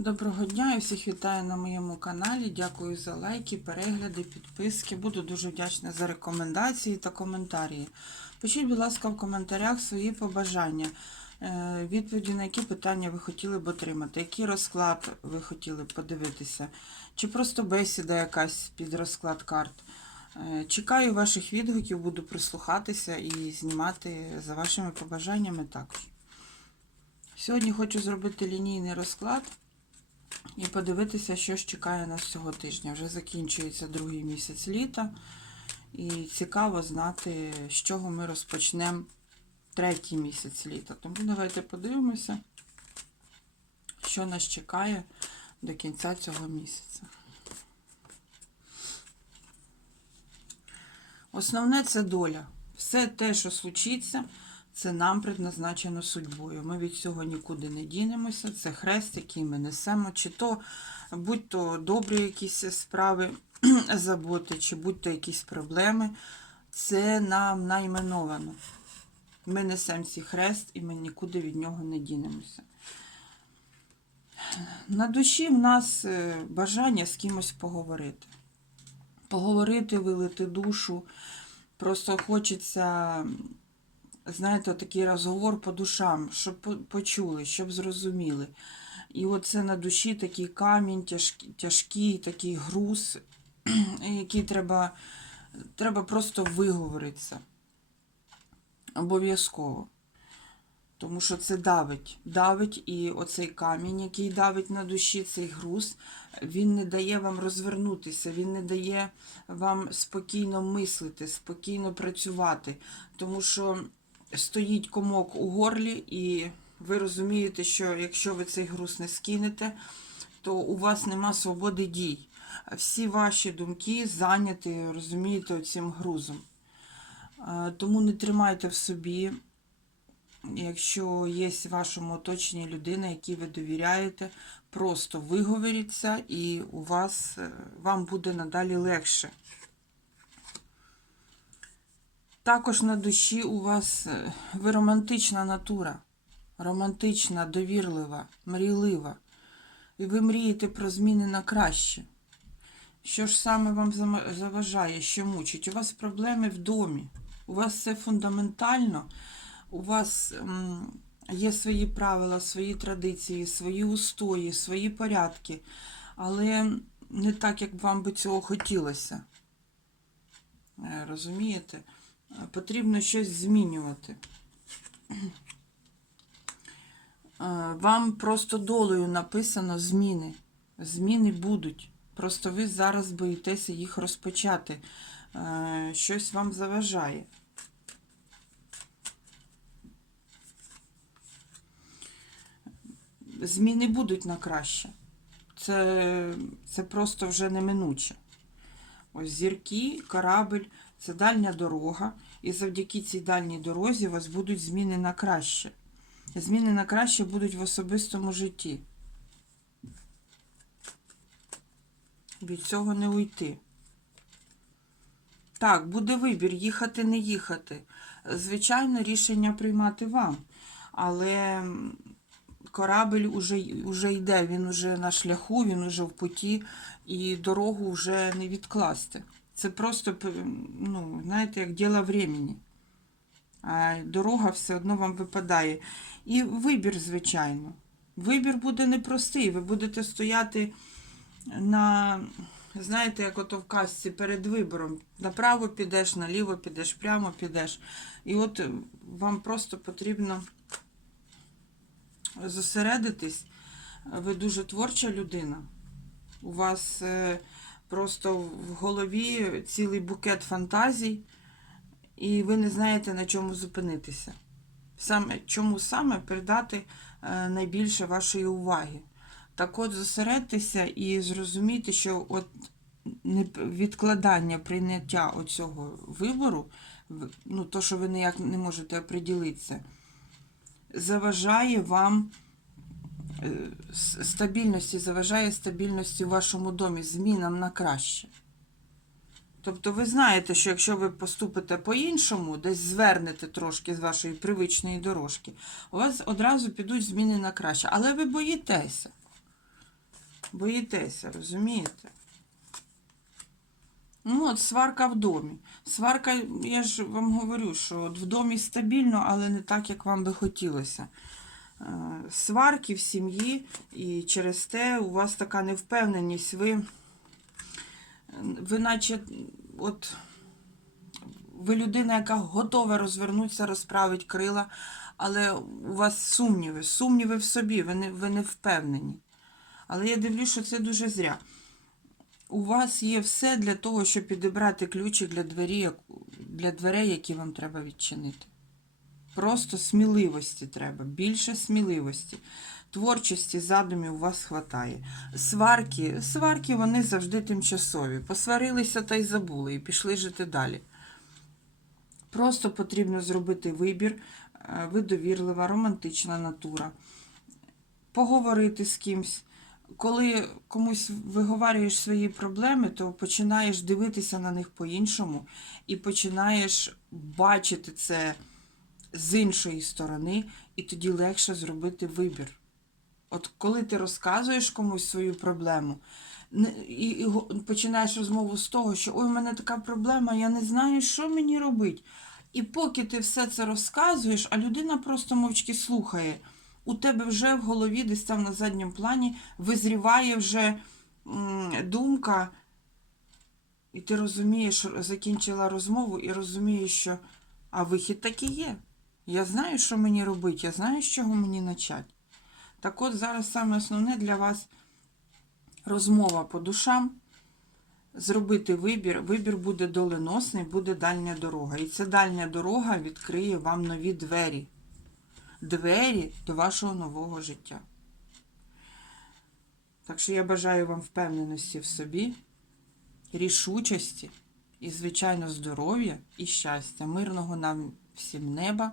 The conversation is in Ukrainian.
Доброго дня і всіх вітаю на моєму каналі. Дякую за лайки, перегляди, підписки. Буду дуже вдячна за рекомендації та коментарі. Пишіть, будь ласка, в коментарях свої побажання, е, відповіді на які питання ви хотіли б отримати, який розклад ви хотіли б подивитися, чи просто бесіда якась під розклад карт. Е, Чекаю ваших відгуків, буду прислухатися і знімати за вашими побажаннями також. Сьогодні хочу зробити лінійний розклад і подивитися, що ж чекає нас цього тижня. Вже закінчується другий місяць літа, і цікаво знати, з чого ми розпочнемо третій місяць літа. Тому давайте подивимося, що нас чекає до кінця цього місяця. Основне це доля. Все те, що случиться, це нам предназначено судьбою. Ми від цього нікуди не дінемося. Це хрест, який ми несемо, чи то будь то добрі якісь справи, заботи, чи будь то якісь проблеми. Це нам найменовано. Ми несемо цей хрест і ми нікуди від нього не дінемося. На душі в нас е, бажання з кимось поговорити. Поговорити, вилити душу. Просто хочеться знаєте, такий розговор по душам, щоб почули, щоб зрозуміли. І оце на душі такий камінь, тяжкий, тяжкий такий груз, який треба, треба просто виговоритися. Обов'язково. Тому що це давить. Давить, і оцей камінь, який давить на душі, цей груз, він не дає вам розвернутися, він не дає вам спокійно мислити, спокійно працювати. Тому що стоїть комок у горлі, і ви розумієте, що якщо ви цей груз не скинете, то у вас нема свободи дій. Всі ваші думки зайняті, розумієте, цим грузом. Тому не тримайте в собі, якщо є в вашому оточенні людина, якій ви довіряєте, просто виговоріться, і у вас е, вам буде надалі легше. Також на душі у вас е, ви романтична натура, романтична, довірлива, мрійлива. І ви мрієте про зміни на краще. Що ж саме вам заважає, що мучить? У вас проблеми в домі. У вас все фундаментально, у вас є свої правила, свої традиції, свої устої, свої порядки, але не так, як вам би цього хотілося. Е, Розумієте? Потрібно щось змінювати. Вам просто долею написано зміни. Зміни будуть. Просто ви зараз боїтеся їх розпочати. Щось вам заважає. Зміни будуть на краще. Це, це просто вже неминуче. Ось зірки, корабль це дальня дорога, і завдяки цій дальній дорозі у вас будуть зміни на краще. Зміни на краще будуть в особистому житті. Від цього не уйти. Так, буде вибір, їхати, не їхати. Звичайно, рішення приймати вам. Але м, корабль уже, уже йде, він уже на шляху, він уже в путі, і дорогу вже не відкласти. Це просто, ну, знаєте, як діло времени. А дорога все одно вам випадає. І вибір, звичайно. Вибір буде непростий. Ви будете стояти на, знаєте, як ото в казці перед вибором. Направо підеш, наліво підеш, прямо підеш. І от вам просто потрібно зосередитись. Ви дуже творча людина. У вас е, просто в голові цілий букет фантазій, і ви не знаєте, на чому зупинитися. Саме, чому саме придати е, найбільше вашої уваги. Так от зосередьтеся і зрозумійте, що от відкладання прийняття оцього вибору, ну, то, що ви ніяк не можете оприділитися, заважає вам стабільності, заважає стабільності в вашому домі, змінам на краще. Тобто ви знаєте, що якщо ви поступите по-іншому, десь звернете трошки з вашої привичної дорожки, у вас одразу підуть зміни на краще. Але ви боїтеся. Боїтеся, розумієте? Ну, от сварка в домі. Сварка, я ж вам говорю, що от в домі стабільно, але не так, як вам би хотілося. Е, Сварки в сім'ї, і через те у вас така невпевненість. Ви, ви наче, от, ви людина, яка готова розвернутися, розправити крила, але у вас сумніви, сумніви в собі, ви не, ви не впевнені. Але я дивлюсь, що це дуже зря. У вас є все для того, щоб підібрати ключик для, двері, для дверей, які вам треба відчинити. Просто сміливості треба, більше сміливості. Творчості задумів у вас хватає. Сварки, сварки вони завжди тимчасові. Посварилися та й забули, і пішли жити далі. Просто потрібно зробити вибір. Е, Ви довірлива, романтична натура. Поговорити з кимсь. Коли комусь виговарюєш свої проблеми, то починаєш дивитися на них по-іншому і починаєш бачити це з іншої сторони, і тоді легше зробити вибір. От коли ти розказуєш комусь свою проблему, і, починаєш розмову з того, що ой, у мене така проблема, я не знаю, що мені робити. І поки ти все це розказуєш, а людина просто мовчки слухає, у тебе вже в голові, десь там на задньому плані, визріває вже думка, і ти розумієш, закінчила розмову і розумієш, що а вихід такий є. Я знаю, що мені робити, я знаю, з чого мені почати. Так от зараз саме основне для вас розмова по душам. Зробити вибір. Вибір буде доленосний, буде дальня дорога. І ця дальня дорога відкриє вам нові двері. Двері до вашого нового життя. Так що я бажаю вам впевненості в собі, рішучості і, звичайно, здоров'я і щастя. Мирного нам всім неба.